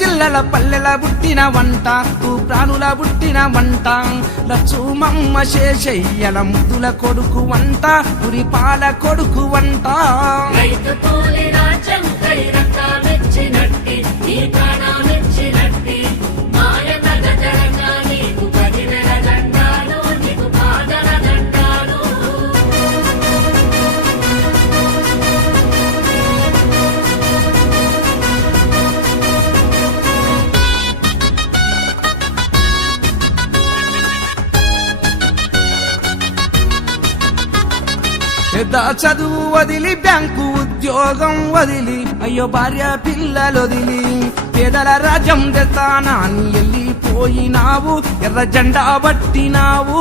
జిల్లల పల్లెల పుట్టిన వంట తూ ప్రాణుల పుట్టిన వంట లచ్చుమమ్మ శేషయ్యల ముద్దుల కొడుకు వంట పురిపాల కొడుకు వంట రైతు కూలి రాజ్యం కై రక్తమిచ్చినట్టి నీ ప్రాణమిచ్చినట్టి మాయన గజరంగా నీకు 10,000 దండాలు నీకు పాదల దండాలు పెద్ద చదువు వదిలి బ్యాంకు ఉద్యోగం వదిలి అయ్యో భార్య పిల్లలొదిలి పేదల రాజ్యం తెస్తానా అని వెళ్ళిపోయినావు ఎర్ర జెండా పట్టినావు